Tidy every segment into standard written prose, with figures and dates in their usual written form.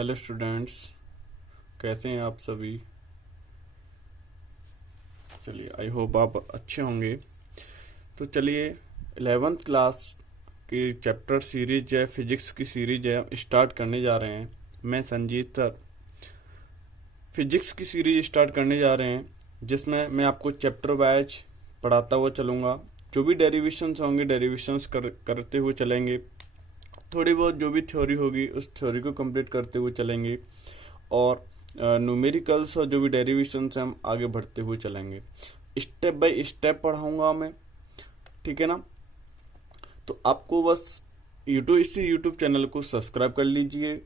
Hello students, कैसे हैं आप सभी। चलिए, आई होप आप अच्छे होंगे। तो चलिए, 11th क्लास की चैप्टर सीरीज है, फिजिक्स की सीरीज है, हम स्टार्ट करने जा रहे हैं। मैं संजीत सर फिजिक्स की सीरीज स्टार्ट करने जा रहे हैं, जिसमें मैं आपको चैप्टर वाइज पढ़ाता हुआ चलूँगा। जो भी डेरिवेशंस होंगे, डेरिवेशंस करते हुए चलेंगे। थोड़ी बहुत जो भी थ्योरी होगी, उस थ्योरी को कंप्लीट करते हुए चलेंगे। और न्यूमेरिकल्स और जो भी डेरिवेशंस हैं, हम आगे बढ़ते हुए चलेंगे। स्टेप बाय स्टेप पढ़ाऊंगा मैं, ठीक है ना। तो आपको बस इसी यूट्यूब चैनल को सब्सक्राइब कर लीजिए,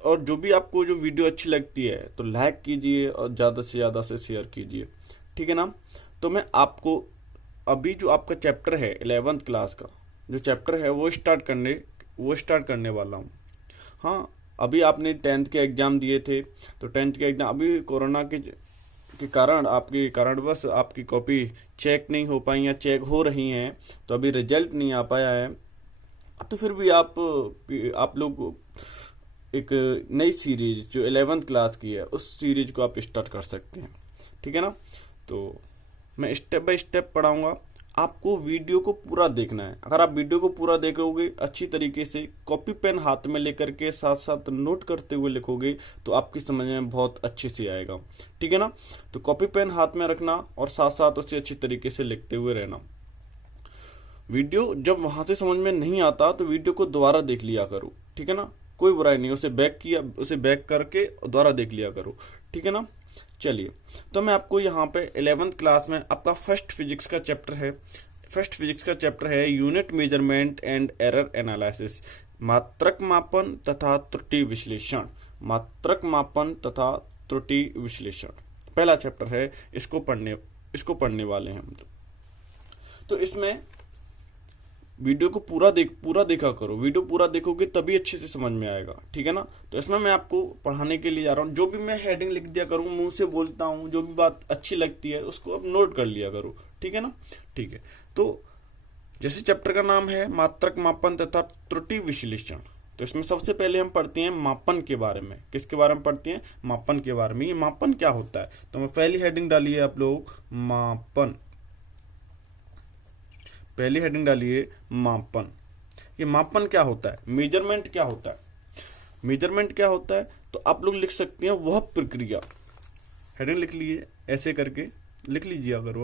और जो भी आपको जो वीडियो अच्छी लगती है तो लाइक कीजिए और ज़्यादा से ज़्यादा से शेयर कीजिए, ठीक है ना। तो मैं आपको अभी जो आपका चैप्टर है 11th क्लास का जो चैप्टर है वो स्टार्ट करने वाला हूँ। हाँ, अभी आपने 10th के एग्ज़ाम दिए थे, तो 10th के एग्ज़ाम अभी कोरोना के कारण आपकी कारणवश आपकी कॉपी चेक नहीं हो पाई या चेक हो रही हैं, तो अभी रिजल्ट नहीं आ पाया है। तो फिर भी आप लोग एक नई सीरीज जो 11th क्लास की है, उस सीरीज को आप स्टार्ट कर सकते हैं, ठीक है ना। तो मैं स्टेप बाय स्टेप पढ़ाऊंगा। आपको वीडियो को पूरा देखना है। अगर आप वीडियो को पूरा देखोगे, अच्छी तरीके से कॉपी पेन हाथ में लेकर के साथ साथ नोट करते हुए लिखोगे, तो आपकी समझ में बहुत अच्छे से आएगा, ठीक है ना। तो कॉपी पेन हाथ में रखना और साथ साथ उसे अच्छी तरीके से लिखते हुए रहना। वीडियो जब वहां से समझ में नहीं आता तो वीडियो को दोबारा देख लिया करो, ठीक है ना। कोई बुराई नहीं, उसे बैक करके दोबारा देख लिया करो, ठीक है ना। चलिए, तो मैं आपको यहाँ पे 11th क्लास में आपका फर्स्ट फिजिक्स का चैप्टर है unit measurement and error analysis, मात्रक मापन तथा त्रुटि विश्लेषण। पहला चैप्टर है, इसको पढ़ने वाले हैं हम। तो इसमें वीडियो को पूरा देखा करो। वीडियो पूरा देखोगे तभी अच्छे से समझ में आएगा, ठीक है ना। तो इसमें मैं आपको पढ़ाने के लिए जा रहा हूँ। जो भी मैं हेडिंग लिख दिया करूँ, मुंह से बोलता हूँ, जो भी बात अच्छी लगती है उसको आप नोट कर लिया करो, ठीक है ना। ठीक है, तो जैसे चैप्टर का नाम है मात्रक मापन तथा त्रुटि विश्लेषण, तो इसमें सबसे पहले हम पढ़ते हैं मापन के बारे में। किसके बारे में पढ़ते हैं? मापन के बारे में। ये मापन क्या होता है, तो मैं पहली हेडिंग डालिए आप लोग, मापन। पहली हेडिंग डालिए मापन। ये मापन क्या होता है, मेजरमेंट क्या होता है। मेजरमेंट क्या होता है, तो आप लोग लिख सकते हैं वह प्रक्रिया। हेडिंग लिख लिए, ऐसे करके लिख लीजिए अगर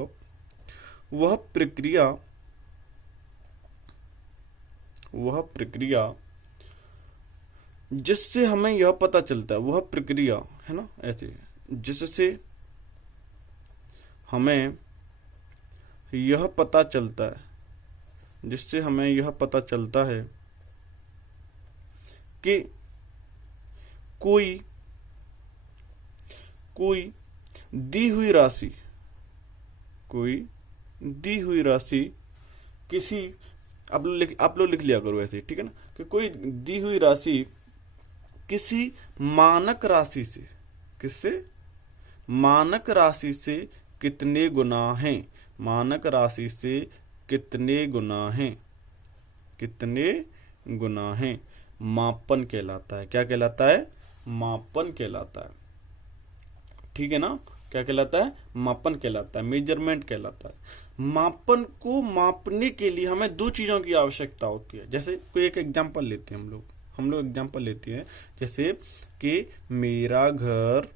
वह प्रक्रिया जिससे हमें यह पता चलता है, वह प्रक्रिया है ना, ऐसे, जिससे हमें यह पता चलता है कि कोई दी हुई राशि किसी, आप लोग लिख लिया करो ऐसे, ठीक है ना, कि कोई दी हुई राशि किसी मानक राशि से कितने गुना है। मापन कहलाता है। क्या कहलाता है? मापन कहलाता है, ठीक है ना। क्या कहलाता है? मापन कहलाता है, मेजरमेंट कहलाता है। मापन को मापने के लिए हमें दो चीजों की आवश्यकता होती है। जैसे कोई एक एग्जांपल लेते हैं हम लोग एग्जांपल लेते हैं, जैसे कि मेरा घर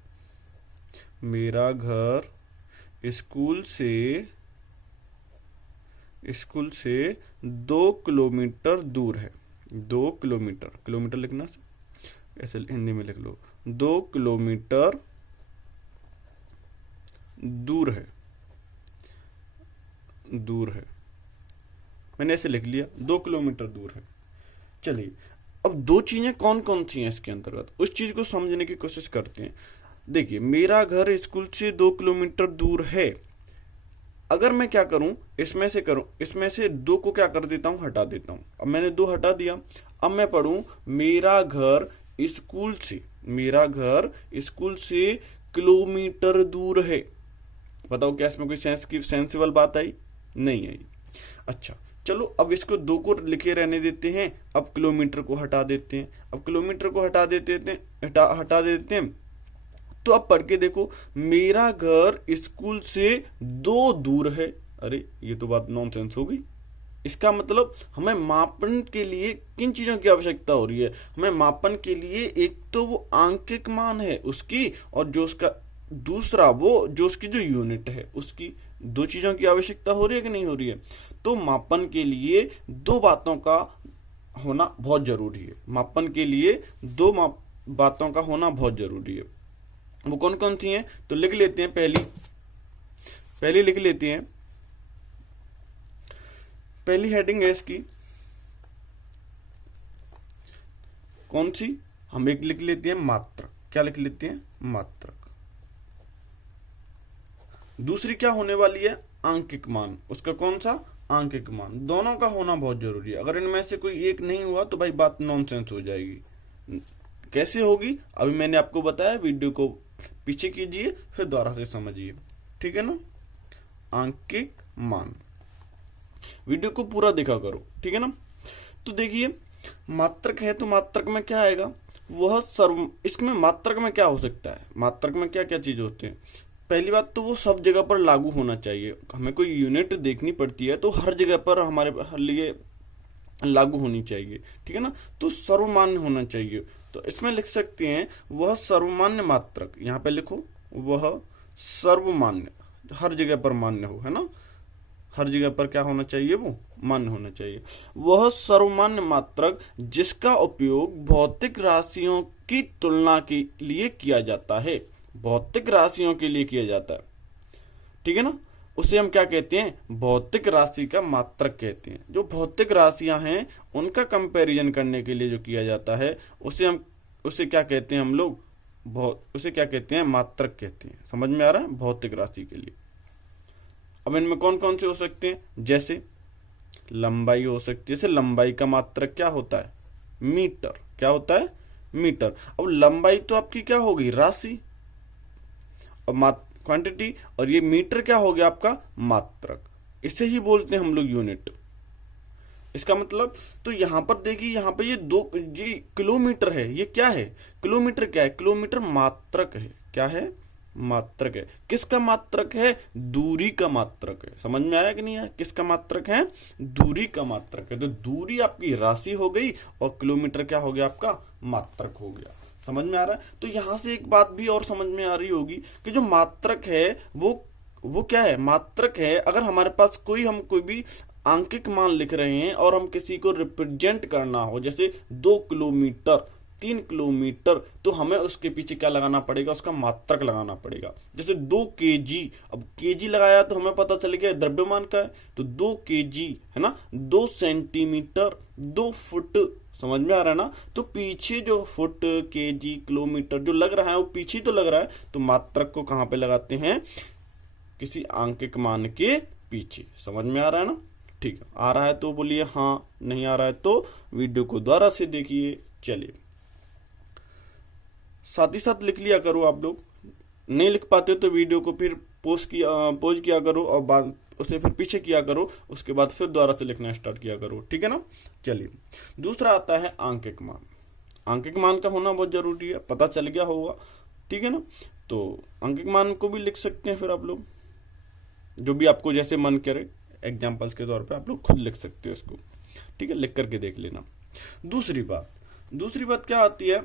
स्कूल से 2 किलोमीटर दूर है। 2 किलोमीटर लिखना, ऐसे हिंदी में लिख लो, 2 किलोमीटर दूर है। मैंने ऐसे लिख लिया, 2 किलोमीटर दूर है। चलिए, अब दो चीजें कौन कौन सी हैं इसके अंतर्गत, उस चीज को समझने की कोशिश करते हैं। देखिए, मेरा घर स्कूल से 2 किलोमीटर दूर है। अगर मैं क्या करूं, इसमें से 2 को क्या कर देता हूं, हटा देता हूं। अब मैंने 2 हटा दिया। अब मैं पढ़ूं मेरा घर स्कूल से किलोमीटर दूर है। बताओ, क्या इसमें कोई सेंसिबल बात आई? नहीं आई। अच्छा, चलो अब इसको 2 को लिखे रहने देते हैं, अब किलोमीटर को हटा देते हैं, अब किलोमीटर को हटा देते हैं। तो अब पढ़ के देखो, मेरा घर स्कूल से 2 दूर है। अरे ये तो बात नॉनसेंस हो गई। इसका मतलब हमें मापन के लिए किन चीजों की आवश्यकता हो रही है? हमें मापन के लिए एक तो वो आंकिक मान है उसकी, और जो उसका दूसरा वो जो उसकी जो यूनिट है उसकी, 2 चीजों की आवश्यकता हो रही है कि नहीं हो रही है? तो मापन के लिए 2 बातों का होना बहुत जरूरी है। मापन के लिए 2 बातों का होना बहुत जरूरी है। वो कौन कौन सी हैं? तो लिख लेते हैं। पहली लिख लेते हैं। पहली हेडिंग है इसकी कौन सी? हम एक लिख लेते हैं मात्रक। क्या लिख लेते हैं? मात्रक। दूसरी क्या होने वाली है? आंकिक मान। उसका कौन सा? आंकिक मान। दोनों का होना बहुत जरूरी है। अगर इनमें से कोई एक नहीं हुआ तो भाई बात नॉनसेंस हो जाएगी। कैसे होगी अभी मैंने आपको बताया, वीडियो को पीछे कीजिए फिर दोबारा से समझिए, ठीक है ना? आंकिक मान, वीडियो को पूरा देखा करो, ठीक है ना? तो देखिए, मात्रक है तो मात्रक में क्या आएगा? वह सर्व। इसमें मात्रक में क्या हो सकता है? मात्रक में क्या क्या चीज होते हैं? पहली बात तो वो सब जगह पर लागू होना चाहिए। हमें कोई यूनिट देखनी पड़ती है तो हर जगह पर हमारे लिए लागू होनी चाहिए, ठीक है ना? तो सर्वमान्य होना चाहिए। तो इसमें लिख सकते हैं वह सर्वमान्य मात्रक। यहाँ पे लिखो वह सर्वमान्य, हर जगह पर मान्य हो, है ना? हर जगह पर क्या होना चाहिए? वो मान्य होना चाहिए। वह सर्वमान्य मात्रक जिसका उपयोग भौतिक राशियों की तुलना के लिए किया जाता है। भौतिक राशियों के लिए किया जाता है, ठीक है ना? उसे हम क्या कहते हैं? भौतिक राशि का मात्रक कहते हैं। जो भौतिक राशियां हैं उनका कंपैरिजन करने के लिए जो किया जाता है उसे क्या कहते हैं हम लोग? उसे क्या कहते हैं? मात्रक कहते हैं। समझ में आ रहा है? भौतिक राशि के लिए। अब इनमें कौन कौन से हो सकते हैं? जैसे लंबाई हो सकती है। जैसे लंबाई का मात्रक क्या होता है? मीटर। क्या होता है? मीटर। अब लंबाई तो आपकी क्या होगी? राशि और क्वांटिटी, और ये मीटर क्या हो गया आपका? मात्रक। इसे ही बोलते हैं हम लोग यूनिट। इसका मतलब तो यहां पर देखिए, यहां पर ये किलोमीटर है। ये क्या है? किलोमीटर क्या है? किलोमीटर मात्रक है। क्या है? मात्रक है। किसका मात्रक है? दूरी का मात्रक है। समझ में आया कि नहीं आया? किसका मात्रक है? दूरी का मात्रक है। तो दूरी आपकी राशि हो गई और किलोमीटर क्या हो गया? आपका मात्रक हो गया। समझ में आ रहा है? तो यहां से एक बात भी और समझ में आ रही होगी कि जो मात्रक है वो क्या है? मात्रक है। अगर हमारे पास हम कोई भी आंकिक मान लिख रहे हैं और हम किसी को रिप्रेजेंट करना हो, जैसे 2 किलोमीटर, 3 किलोमीटर, तो हमें उसके पीछे क्या लगाना पड़ेगा? उसका मात्रक लगाना पड़ेगा। जैसे 2 केजी, अब केजी लगाया तो हमें पता चल गया द्रव्यमान का है, तो 2 केजी है ना? 2 सेंटीमीटर, 2 फुट। समझ में आ रहा है ना? तो पीछे जो फुट, केजी, किलोमीटर जो लग रहा है वो पीछे तो लग रहा है, तो मात्रक को कहां पे लगाते हैं? किसी आंकिक मान के पीछे। समझ में आ रहा है ना? ठीक है। आ रहा है तो बोलिए हाँ, नहीं आ रहा है तो वीडियो को दोबारा से देखिए। चलिए, साथ ही साथ लिख लिया करो। आप लोग नहीं लिख पाते तो वीडियो को फिर पोज किया करो और बाद उसे फिर पीछे किया करो, उसके बाद फिर दोबारा से लिखना स्टार्ट किया करो, ठीक है ना? चलिए, दूसरा आता है आंकिक मान। आंकिक मान का होना बहुत जरूरी है, पता चल गया होगा, ठीक है ना? तो आंकिक मान को भी लिख सकते हैं फिर आप लोग, जो भी आपको जैसे मन करे। एग्जाम्पल्स के तौर पे आप लोग खुद लिख सकते हो इसको, ठीक है? लिख करके देख लेना। दूसरी बात क्या आती है?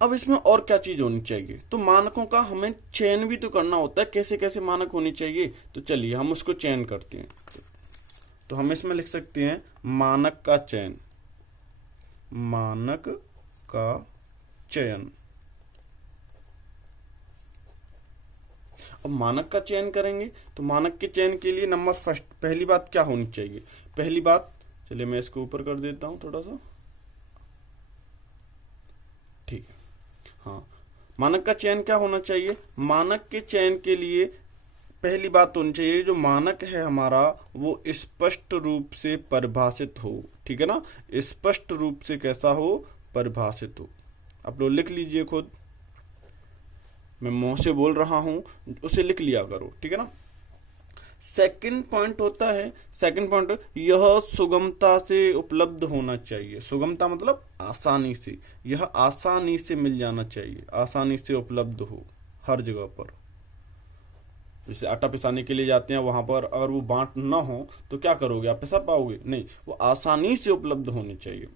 अब इसमें और क्या चीज होनी चाहिए? तो मानकों का हमें चयन भी तो करना होता है। कैसे कैसे मानक होनी चाहिए? तो चलिए हम उसको चयन करते हैं। तो हम इसमें लिख सकते हैं मानक का चयन। मानक का चयन। अब मानक का चयन करेंगे तो मानक के चयन के लिए नंबर फर्स्ट, पहली बात क्या होनी चाहिए? पहली बात, चलिए मैं इसको ऊपर कर देता हूं थोड़ा सा, ठीक है। हाँ, मानक का चयन क्या होना चाहिए? मानक के चयन के लिए पहली बात होनी चाहिए, जो मानक है हमारा वो स्पष्ट रूप से परिभाषित हो, ठीक है ना? स्पष्ट रूप से कैसा हो? परिभाषित हो। आप लोग लिख लीजिए खुद, मैं मुंह से बोल रहा हूं, उसे लिख लिया करो, ठीक है ना? सेकंड पॉइंट होता है, सेकंड पॉइंट, यह सुगमता से उपलब्ध होना चाहिए। सुगमता मतलब आसानी से, यह आसानी से मिल जाना चाहिए, आसानी से उपलब्ध हो हर जगह पर। जैसे आटा पिसाने के लिए जाते हैं, वहां पर अगर वो बांट ना हो तो क्या करोगे, आप पिसा पाओगे नहीं, वो आसानी से उपलब्ध होनी चाहिए।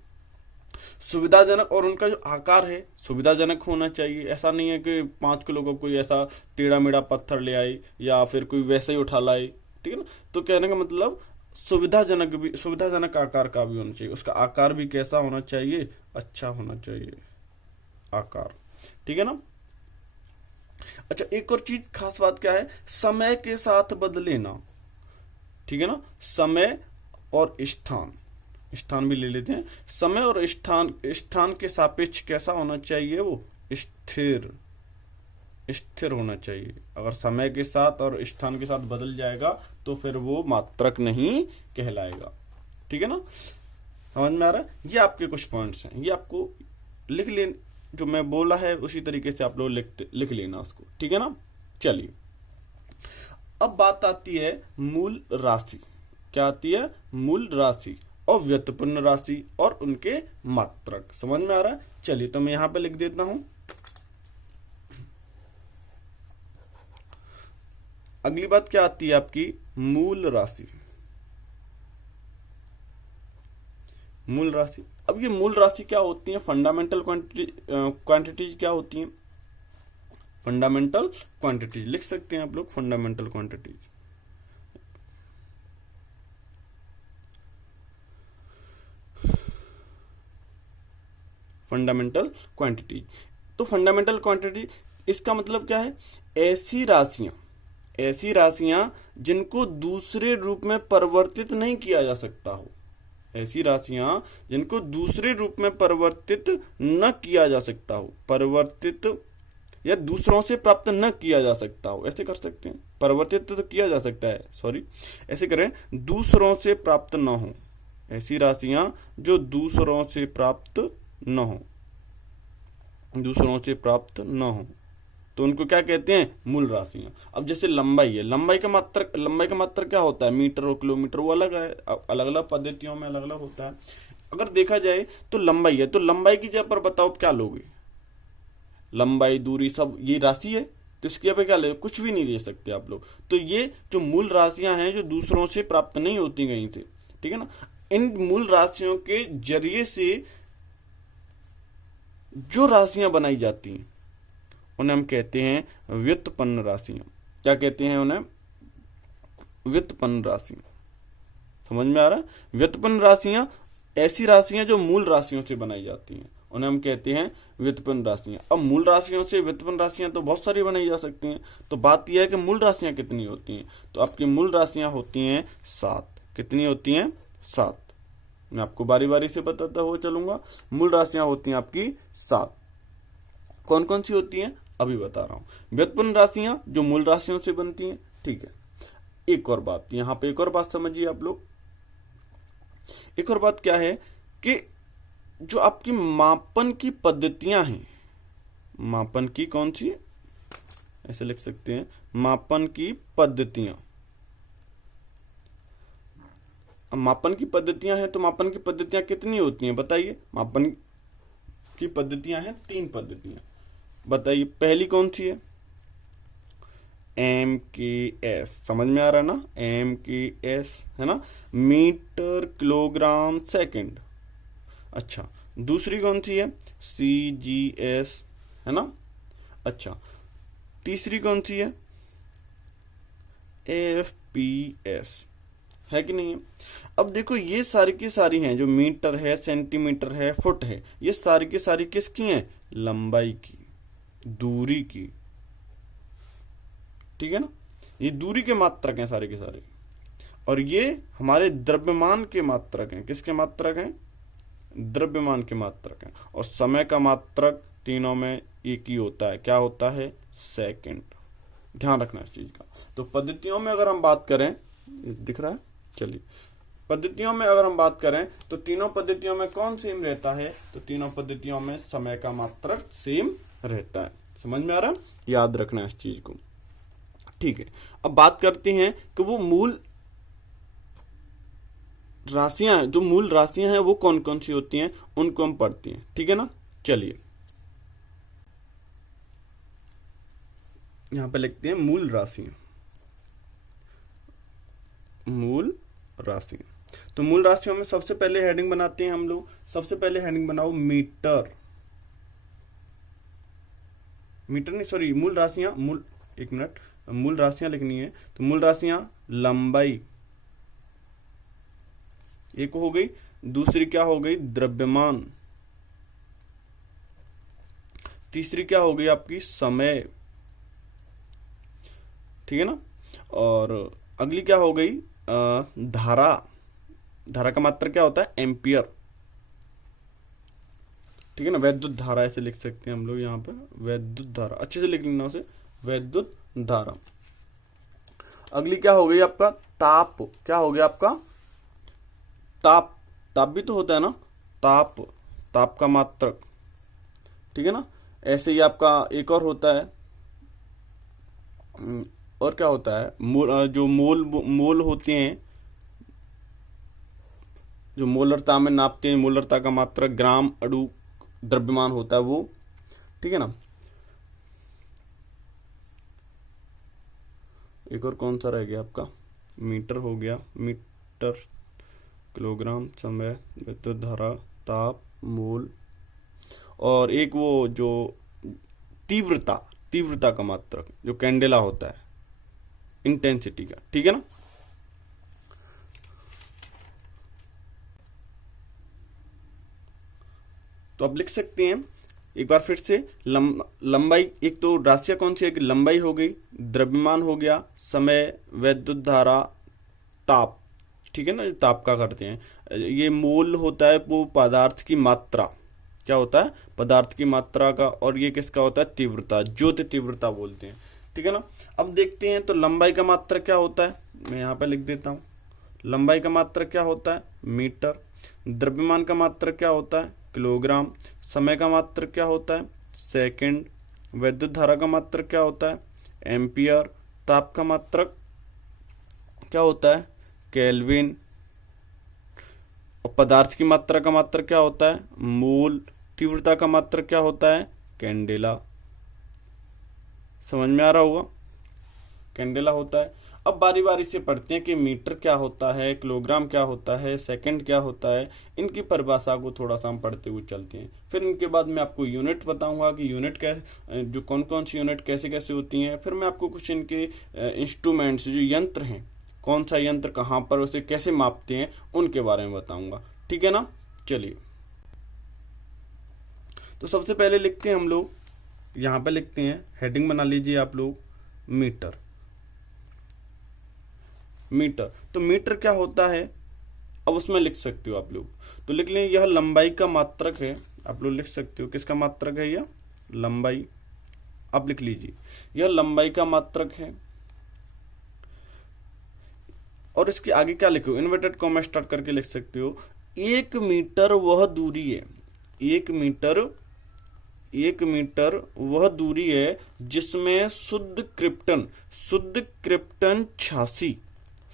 सुविधाजनक, और उनका जो आकार है सुविधाजनक होना चाहिए। ऐसा नहीं है कि 5 किलो का कोई ऐसा टेढ़ा मेढ़ा पत्थर ले आए या फिर कोई वैसे ही उठा लाए, ठीक है ना। तो कहने का मतलब सुविधाजनक भी, सुविधाजनक आकार का भी होना चाहिए। उसका आकार भी कैसा होना चाहिए, अच्छा होना चाहिए आकार, ठीक है ना। अच्छा, एक और चीज खास बात क्या है, समय के साथ बदले ना, ठीक है ना। समय और स्थान, स्थान भी ले लेते हैं। समय और स्थान, स्थान के सापेक्ष कैसा होना चाहिए, वो स्थिर, स्थिर होना चाहिए। अगर समय के साथ और स्थान के साथ बदल जाएगा तो फिर वो मात्रक नहीं कहलाएगा, ठीक है ना। समझ में आ रहा है। ये आपके कुछ पॉइंट्स हैं, ये आपको लिख ले, जो मैं बोला है उसी तरीके से आप लोग लिख लेना उसको, ठीक है ना। चलिए, अब बात आती है मूल राशि। क्या आती है, मूल राशि और व्युत्पन्न राशि और उनके मात्रक। समझ में आ रहा है। चलिए, तो मैं यहां पे लिख देता हूं। अगली बात क्या आती है आपकी, मूल राशि। मूल राशि, अब ये मूल राशि क्या होती है, फंडामेंटल क्वांटिटीज क्या होती हैं, फंडामेंटल क्वांटिटीज लिख सकते हैं आप लोग, फंडामेंटल क्वांटिटीज। फंडामेंटल क्वांटिटी, तो फंडामेंटल क्वांटिटी इसका मतलब क्या है, ऐसी राशियां, ऐसी राशियां जिनको दूसरे रूप में परिवर्तित नहीं किया जा सकता हो, ऐसी राशियां जिनको दूसरे रूप में परिवर्तित न किया जा सकता हो, परिवर्तित या दूसरों से प्राप्त न किया जा सकता हो, ऐसे कर सकते हैं। परिवर्तित तो किया जा सकता है, सॉरी, ऐसे करें, दूसरों से प्राप्त न हो, ऐसी राशियां जो दूसरों से प्राप्त न हो, दूसरों से प्राप्त न हो, तो उनको क्या कहते हैं, मूल राशियां। अब जैसे लंबाई है, लंबाई का मात्रक क्या होता है, मीटर और किलोमीटर, वो अलग है, अलग अलग पद्धतियों में अलग अलग होता है। अगर देखा जाए तो लंबाई है, तो लंबाई की जगह पर बताओ क्या लोगे, लंबाई, दूरी, सब ये राशि है, तो इसकी जगह क्या ले, कुछ भी नहीं ले सकते आप लोग। तो ये जो मूल राशियां हैं जो दूसरों से प्राप्त नहीं होती कहीं से, ठीक है ना, इन मूल राशियों के जरिए से जो राशियां बनाई जाती हैं उन्हें हम कहते हैं व्युत्पन्न राशियां। क्या कहते हैं उन्हें, व्युत्पन्न राशियां। समझ में आ रहा है। व्युत्पन्न राशियां ऐसी राशियां जो मूल राशियों से बनाई जाती हैं, उन्हें हम कहते हैं व्युत्पन्न राशियां। अब मूल राशियों से व्युत्पन्न राशियां तो बहुत सारी बनाई जा सकती हैं, तो बात यह है कि मूल राशियां कितनी होती हैं, तो आपकी मूल राशियां होती हैं 7। कितनी होती हैं, 7। मैं आपको बारी बारी से बताता हुआ चलूंगा। मूल राशियां होती हैं आपकी 7। कौन कौन सी होती हैं अभी बता रहा हूं। व्युत्पन्न राशियां जो मूल राशियों से बनती हैं, ठीक है। एक और बात, यहां पे एक और बात समझिए आप लोग। एक और बात क्या है कि जो आपकी मापन की पद्धतियां हैं, मापन की कौन सी, ऐसे लिख सकते हैं, मापन की पद्धतियां। मापन की पद्धतियां हैं, तो मापन की पद्धतियां कितनी होती हैं बताइए। मापन की पद्धतियां हैं 3 पद्धतियां, बताइए। पहली कौन सी है, MKS। समझ में आ रहा है ना, MKS है ना, मीटर किलोग्राम सेकंड। अच्छा, दूसरी कौन सी है, CGS है ना। अच्छा, तीसरी कौन सी है, FPS है कि नहीं है। अब देखो, ये सारी की सारी हैं, जो मीटर है, सेंटीमीटर है, फुट है, ये सारी की सारी किसकी हैं, लंबाई की, दूरी की, ठीक है ना। ये दूरी के मात्रक हैं सारे के सारे, और ये हमारे द्रव्यमान के मात्रक हैं। किसके मात्रक हैं, द्रव्यमान के मात्रक हैं। और समय का मात्रक तीनों में एक ही होता है, क्या होता है, सेकंड। ध्यान रखना इस चीज का। तो पद्धतियों में अगर हम बात करें, दिख रहा है, चलिए, पद्धतियों में अगर हम बात करें तो तीनों पद्धतियों में कौन सेम रहता है, तो तीनों पद्धतियों में समय का मात्रक सेम रहता है। समझ में आ रहा है, याद रखना इस चीज को, ठीक है, अब बात करते हैं कि वो मूल राशियां हैं, जो मूल राशियां हैं वो कौन कौन सी होती हैं, उनको हम पढ़ते हैं। ठीक है ना, चलिए यहां पे लिखते हैं मूल राशियां। मूल राशियां, तो मूल राशियों में सबसे पहले हेडिंग बनाते हैं हम लोग। सबसे पहले हेडिंग बनाओ मीटर, मीटर नहीं सॉरी, मूल राशियां, मूल, एक मिनट, मूल राशियां लिखनी है। तो मूल राशियां लंबाई एक हो गई, दूसरी क्या हो गई द्रव्यमान, तीसरी क्या हो गई आपकी समय, ठीक है ना, और अगली क्या हो गई धारा, धारा का मात्रा क्या होता है एम्पियर, ठीक है ना, वैद्युत धारा ऐसे लिख सकते हैं हम लोग यहाँ पे, वैद्युत धारा अच्छे से लिख लेना उसे, वैद्युत धारा। अगली क्या हो गई आपका ताप, क्या हो गया आपका ताप, ताप भी तो होता है ना, ताप, ताप का मात्रक, ठीक है ना। ऐसे ही आपका एक और होता है, और क्या होता है जो मोल होते हैं, जो मोलरता में नापते हैं, मोलरता का मात्रक ग्राम अणु द्रव्यमान होता है वो, ठीक है ना। एक और कौन सा रह गया आपका, मीटर हो गया, मीटर, किलोग्राम, समय, विद्युत धारा, ताप, मोल, और एक वो जो तीव्रता, तीव्रता का मात्रक जो कैंडेला होता है, इंटेंसिटी का, ठीक है ना। तो आप लिख सकते हैं एक बार फिर से, लंबाई, एक तो राशियां कौन सी है कि लंबाई हो गई, द्रव्यमान हो गया, समय, वैद्युत धारा, ताप, ठीक है ना, ताप का करते हैं। ये मोल होता है वो पदार्थ की मात्रा, क्या होता है पदार्थ की मात्रा का, और ये किसका होता है तीव्रता, ज्योति तीव्रता बोलते हैं, ठीक है ना। अब देखते हैं तो लंबाई का मात्रा क्या होता है, मैं यहाँ पे लिख देता हूँ, लंबाई का मात्रा क्या होता है मीटर, द्रव्यमान का मात्रा क्या होता है किलोग्राम, समय का मात्रक क्या होता है सेकंड, वैद्युत धारा का मात्रक क्या होता है एम्पियर, ताप का मात्रक क्या होता है केल्विन, और पदार्थ की मात्रा का मात्रक क्या होता है मोल, तीव्रता का मात्रक क्या होता है कैंडेला। समझ में आ रहा होगा, कैंडेला होता है। अब बारी बारी से पढ़ते हैं कि मीटर क्या होता है, किलोग्राम क्या होता है, सेकंड क्या होता है, इनकी परिभाषा को थोड़ा सा हम पढ़ते हुए चलते हैं। फिर इनके बाद मैं आपको यूनिट बताऊंगा कि यूनिट कैसे, जो कौन कौन सी यूनिट कैसे कैसे होती हैं। फिर मैं आपको कुछ इनके इंस्ट्रूमेंट्स जो यंत्र हैं, कौन सा यंत्र कहाँ पर उसे कैसे मापते हैं, उनके बारे में बताऊंगा, ठीक है ना। चलिए तो सबसे पहले लिखते हैं हम लोग, यहाँ पे लिखते हैं, हेडिंग बना लीजिए आप लोग, मीटर। मीटर, तो मीटर क्या होता है अब उसमें लिख सकते हो आप लोग, तो लिख लें यह लंबाई का मात्रक है, आप लोग लिख सकते हो किसका मात्रक है यह लंबाई, आप लिख लीजिए यह लंबाई का मात्रक है। और इसके आगे क्या लिखो, इन्वर्टेड कॉमा स्टार्ट करके लिख सकते हो, 1 मीटर वह दूरी है, 1 मीटर, 1 मीटर वह दूरी है जिसमें शुद्ध क्रिप्टन, शुद्ध क्रिप्टन 86,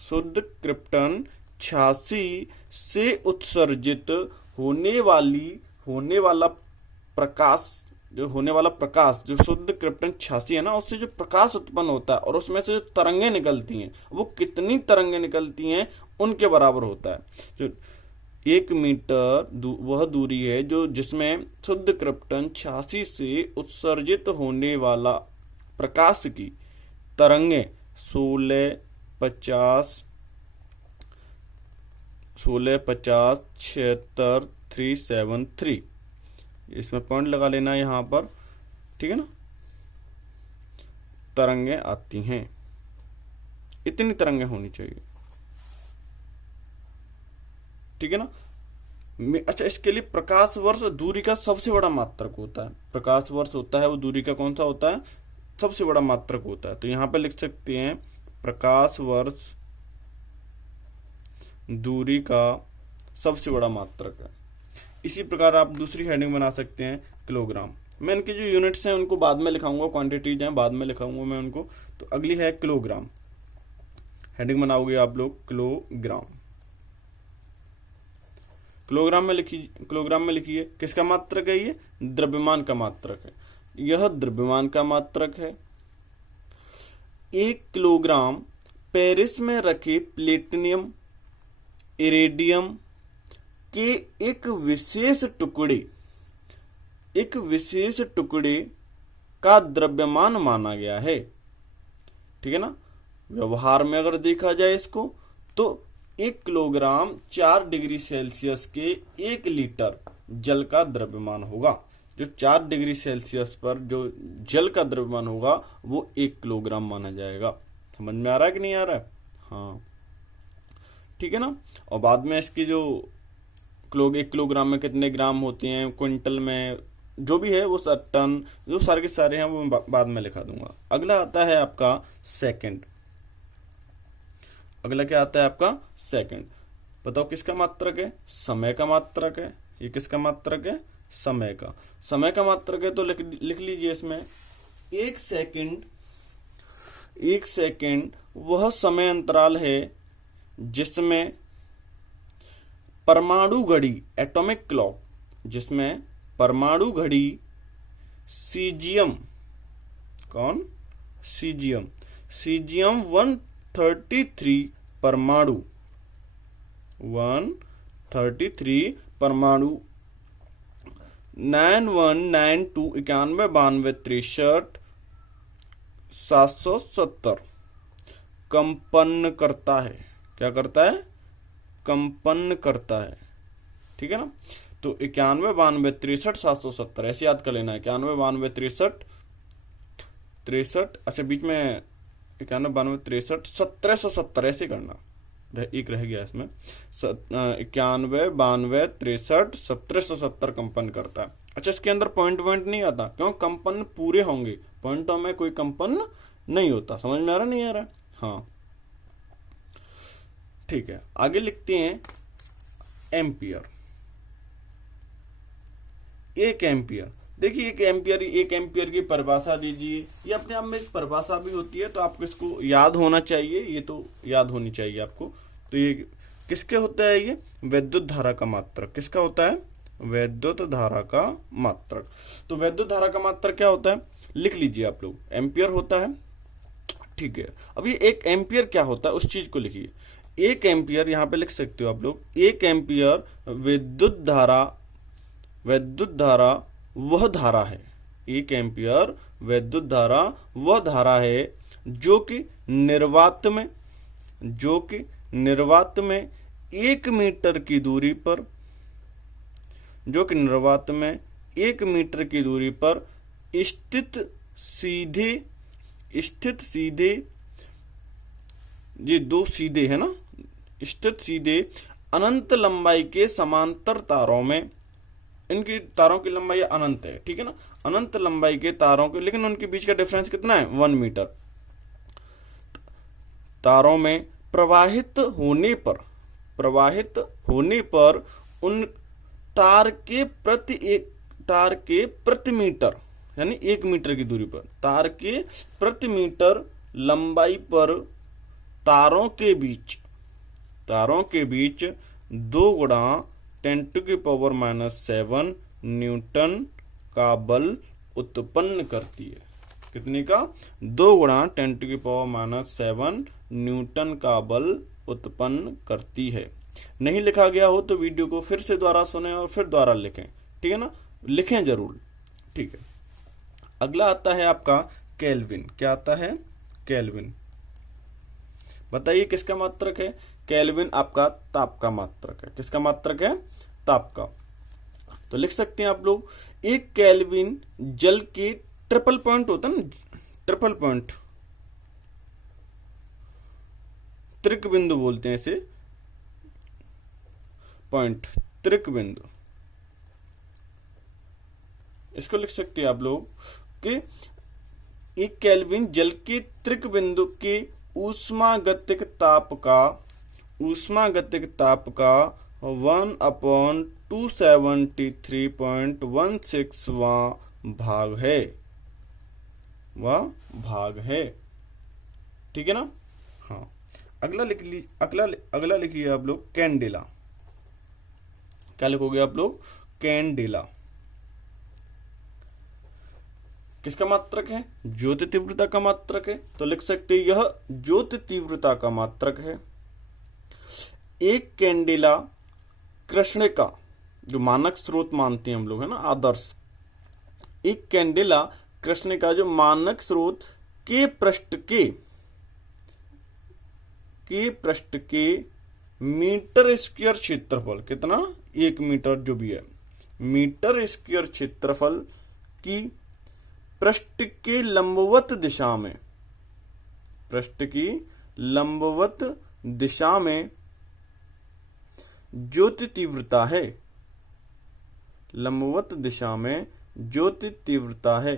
शुद्ध क्रिप्टन 86 से उत्सर्जित होने वाला प्रकाश, जो होने वाला प्रकाश, जो शुद्ध क्रिप्टन 86 है ना, उससे जो प्रकाश उत्पन्न होता है और उसमें से जो तरंगे निकलती हैं, वो कितनी तरंगे निकलती हैं उनके बराबर होता है। जो 1 मीटर वह दूरी है जो जिसमें शुद्ध क्रिप्टन 86 से उत्सर्जित होने वाला प्रकाश की तरंगे 1650 76 373, इसमें पॉइंट लगा लेना यहाँ पर, ठीक है ना, तरंगे आती हैं, इतनी तरंगे होनी चाहिए, ठीक है ना। अच्छा, इसके लिए प्रकाश वर्ष दूरी का सबसे बड़ा मात्रक होता है, प्रकाश वर्ष होता है वो दूरी का कौन सा होता है सबसे बड़ा मात्रक होता है। तो यहाँ पे लिख सकते हैं प्रकाश वर्ष दूरी का सबसे बड़ा मात्रक है। इसी प्रकार आप दूसरी हेडिंग बना सकते हैं किलोग्राम, मैं इनकी जो यूनिट्स हैं उनको बाद में लिखाऊंगा, क्वांटिटीज हैं बाद में लिखाऊंगा मैं उनको। तो अगली है किलोग्राम, हेडिंग बनाओगे आप लोग किलोग्राम। किलोग्राम में लिखिए किसका मात्रक है, ये द्रव्यमान का मात्रक है, यह द्रव्यमान का मात्रक है। 1 किलोग्राम पेरिस में रखे प्लेटिनियम इरेडियम के एक विशेष टुकड़े का द्रव्यमान माना गया है। ठीक है ना। व्यवहार में अगर देखा जाए इसको तो 1 किलोग्राम 4 डिग्री सेल्सियस के 1 लीटर जल का द्रव्यमान होगा। जो 4 डिग्री सेल्सियस पर जो जल का द्रव्यमान होगा वो 1 किलोग्राम माना जाएगा। समझ में आ रहा है कि नहीं आ रहा है? हाँ, ठीक है ना। और बाद में इसकी जो 1 किलोग्राम में कितने ग्राम होते हैं, क्विंटल में जो भी है वो टन, जो सारे के सारे हैं वो बाद में लिखा दूंगा। अगला आता है आपका सेकंड। अगला क्या आता है आपका सेकंड। बताओ किसका मात्रक है, समय का मात्रक है। ये किसका मात्रक है, समय का। समय का मात्रक है तो लिख लीजिए इसमें 1 सेकंड वह समय अंतराल है जिसमें परमाणु घड़ी एटॉमिक क्लॉक, जिसमें परमाणु घड़ी सीजियम 133 परमाणु 9192 91 63 770 कंपन करता है। क्या करता है, कंपन करता है। ठीक है ना। तो 91 92 63 770 ऐसे याद कर लेना है। 91 92 63 अच्छा बीच में 91 92 63 1770 ऐसे करना, एक रह गया इसमें। 91 92 63 1770 कंपन करता है। अच्छा इसके अंदर पॉइंट नहीं आता, क्यों? कंपन पूरे होंगे, पॉइंटों में कोई कंपन नहीं होता। समझ में आ रहा नहीं आ रहा? हाँ ठीक है। आगे लिखते हैं एम्पियर। 1 एम्पियर, देखिए 1 एम्पियर की परिभाषा दीजिए। ये अपने आप में एक परिभाषा भी होती है तो आपको इसको याद होना चाहिए, ये तो याद होनी चाहिए आपको। तो ये किसके होता है, ये वैद्युत धारा का मात्रक। किसका होता है, वैद्युत धारा का मात्रक। तो वैद्युत धारा का मात्रक क्या होता है, लिख लीजिए आप लोग, एम्पियर होता है। ठीक है, अब ये 1 एम्पियर क्या होता है उस चीज को लिखिए। 1 एम्पियर यहां पे लिख सकते हो आप लोग, 1 एम्पियर विद्युत धारा वह धारा है। 1 एम्पियर विद्युत धारा वह धारा है जो कि निर्वात में 1 मीटर की दूरी पर, स्थित सीधे ये 2 सीधे है ना, स्थित सीधे अनंत लंबाई के समांतर तारों में, इनकी तारों की लंबाई अनंत है। ठीक है ना, अनंत लंबाई के तारों के, लेकिन उनके बीच का डिफरेंस कितना है, 1 मीटर। तारों में प्रवाहित होने पर उन तार के प्रति मीटर, यानी 1 मीटर की दूरी पर, तार के प्रति मीटर लंबाई पर तारों के बीच 2 गुणा 10⁻⁷ न्यूटन का बल उत्पन्न करती है। कितने का, 2 गुणा 10⁻⁷ न्यूटन का बल उत्पन्न करती है। नहीं लिखा गया हो तो वीडियो को फिर से दोबारा सुने और फिर दोबारा लिखें। ठीक है ना, लिखें जरूर। ठीक है, अगला आता है आपका केल्विन। क्या आता है, केल्विन। बताइए किसका मात्रक है, केल्विन आपका ताप का मात्रक है। किसका मात्रक है, ताप का। तो लिख सकते हैं आप लोग, 1 केल्विन जल के ट्रिपल पॉइंट होता है ना, ट्रिपल पॉइंट, त्रिक बिंदु बोलते हैं इसे, पॉइंट त्रिक बिंदु, इसको लिख सकते हैं आप लोग कि 1 केल्विन जल के त्रिक बिंदु के ऊष्मागतिक ताप का 1/273.16वां भाग है, वह भाग है। ठीक है ना। हाँ, अगला लिखिए आप लोग कैंडेला। क्या लिखोगे आप लोग? कैंडेला। किसका मात्रक है? ज्योति तीव्रता का मात्रक है, तो लिख सकते हैं यह ज्योति तीव्रता का मात्रक है। एक कैंडेला कृष्णिका, जो मानक स्रोत मानते हैं हम लोग, है ना, आदर्श। एक कैंडेला कृष्णिका जो मानक स्रोत के पृष्ठ के मीटर स्क्वायर क्षेत्रफल, कितना? 1 मीटर जो भी है, मीटर स्क्वायर क्षेत्रफल की पृष्ठ के लंबवत दिशा में, पृष्ठ की लंबवत दिशा में ज्योति तीव्रता है, लंबवत दिशा में ज्योति तीव्रता है।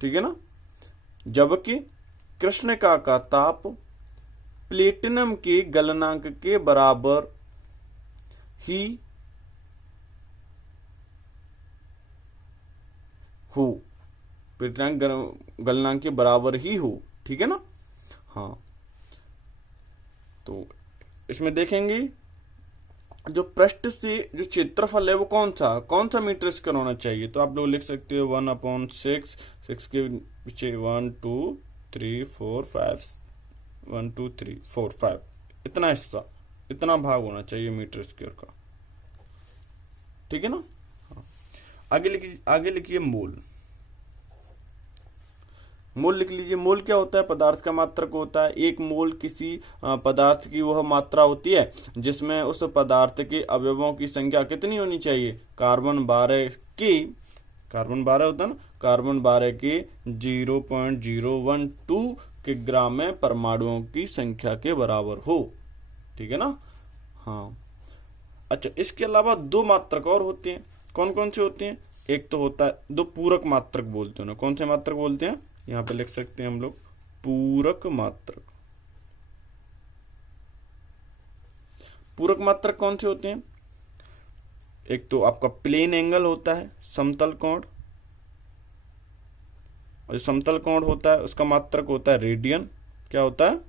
ठीक है ना। जबकि कृष्णिका का ताप प्लेटिनम के गलनांक के बराबर ही हो, प्लेटिनम गलनांक के बराबर ही हो। ठीक है ना। हाँ, तो इसमें देखेंगे जो पृष्ठ से जो क्षेत्रफल है वो कौन सा मीटर स्क्वायर होना चाहिए। तो आप लोग लिख सकते हो 1/6, 6 के पीछे 1 2 3 4 5, 1 2 3 4 5, इतना हिस्सा, इतना भाग होना चाहिए मीटर स्क्वायर का। ठीक है ना। हाँ। आगे लिखिए मोल। मोल लिख लीजिए। मोल क्या होता है? पदार्थ का मात्रक होता है। एक मोल किसी पदार्थ की वह मात्रा होती है जिसमें उस पदार्थ के अवयवों की संख्या कितनी होनी चाहिए? कार्बन 12 होता है ना, कार्बन 12 के 0.012 के ग्राम में परमाणुओं की संख्या के बराबर हो। ठीक है ना। हाँ, अच्छा, इसके अलावा 2 मात्रक और होते हैं। कौन कौन से होते हैं? एक तो होता है 2 पूरक मात्रक बोलते हैं। कौन से मात्रक बोलते हैं? यहां पे लिख सकते हैं हम लोग पूरक मात्रक। पूरक मात्रक कौन से होते हैं? एक तो आपका प्लेन एंगल होता है, समतल कोण, और जो समतल कोण होता है उसका मात्रक होता है रेडियन। क्या होता है?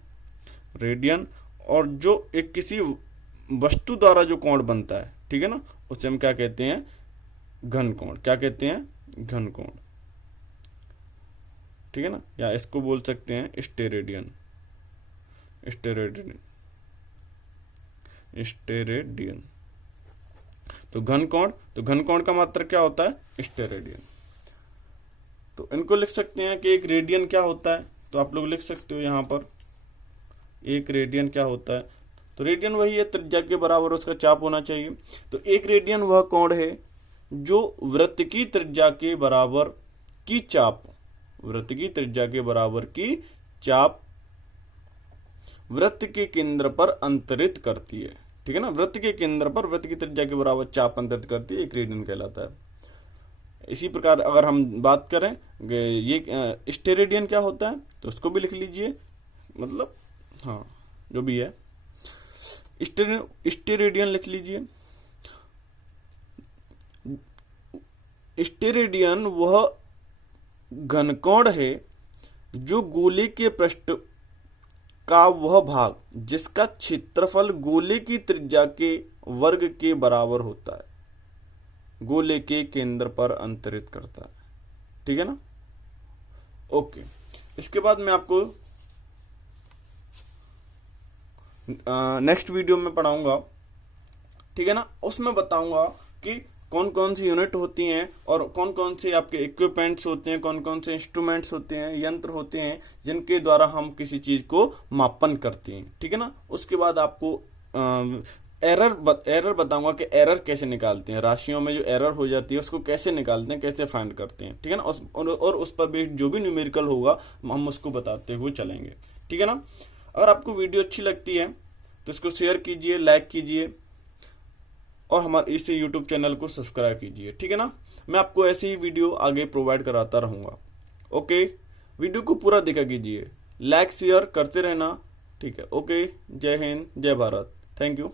रेडियन। और जो एक किसी वस्तु द्वारा जो कोण बनता है, ठीक है ना, उसे हम क्या कहते हैं? घन कोण। क्या कहते हैं? घन कोण। ठीक है ना। या इसको बोल सकते हैं स्टेरेडियन। तो घन कोण का मात्रक क्या होता है? स्टेरेडियन। तो इनको लिख सकते हैं कि एक रेडियन क्या होता है। तो आप लोग लिख सकते हो यहां पर एक रेडियन क्या होता है। तो रेडियन वही है, त्रिज्या के बराबर उसका चाप होना चाहिए। तो एक रेडियन वह कोण है जो वृत्त की त्रिज्या के बराबर की चाप, वृत्त की त्रिज्या के बराबर की चाप वृत्त के केंद्र पर अंतरित करती है। ठीक है ना। वृत्त के केंद्र पर वृत्त की त्रिज्या के बराबर चाप अंतरित करती है, एक रेडियन कहलाता है। इसी प्रकार अगर हम बात करें ये स्टेरेडियन क्या होता है, तो उसको भी लिख लीजिए, मतलब हाँ जो भी है स्टेरेडियन लिख लीजिए। स्टेरेडियन वह घनकोण है जो गोले के पृष्ठ का वह भाग जिसका क्षेत्रफल गोले की त्रिज्या के वर्ग के बराबर होता है, गोले के केंद्र पर अंतरित करता है। ठीक है ना। ओके, इसके बाद मैं आपको नेक्स्ट वीडियो में पढ़ाऊंगा। ठीक है ना। उसमें बताऊंगा कि कौन कौन सी यूनिट होती हैं और कौन कौन से आपके इक्विपमेंट्स होते हैं, कौन कौन से इंस्ट्रूमेंट्स होते हैं, यंत्र होते हैं जिनके द्वारा हम किसी चीज को मापन करते हैं। ठीक है ना। उसके बाद आपको एरर बताऊंगा कि एरर कैसे निकालते हैं, राशियों में जो एरर हो जाती है उसको कैसे निकालते हैं, कैसे फाइंड करते हैं। ठीक है ना। और उस पर भी जो भी न्यूमेरिकल होगा हम उसको बताते हुए चलेंगे। ठीक है ना। अगर आपको वीडियो अच्छी लगती है तो इसको शेयर कीजिए, लाइक कीजिए और हमारे इस यूट्यूब चैनल को सब्सक्राइब कीजिए। ठीक है ना। मैं आपको ऐसे ही वीडियो आगे प्रोवाइड कराता रहूंगा। ओके, वीडियो को पूरा देखा कीजिए, लाइक शेयर करते रहना। ठीक है। ओके, जय हिंद, जय भारत। Thank you.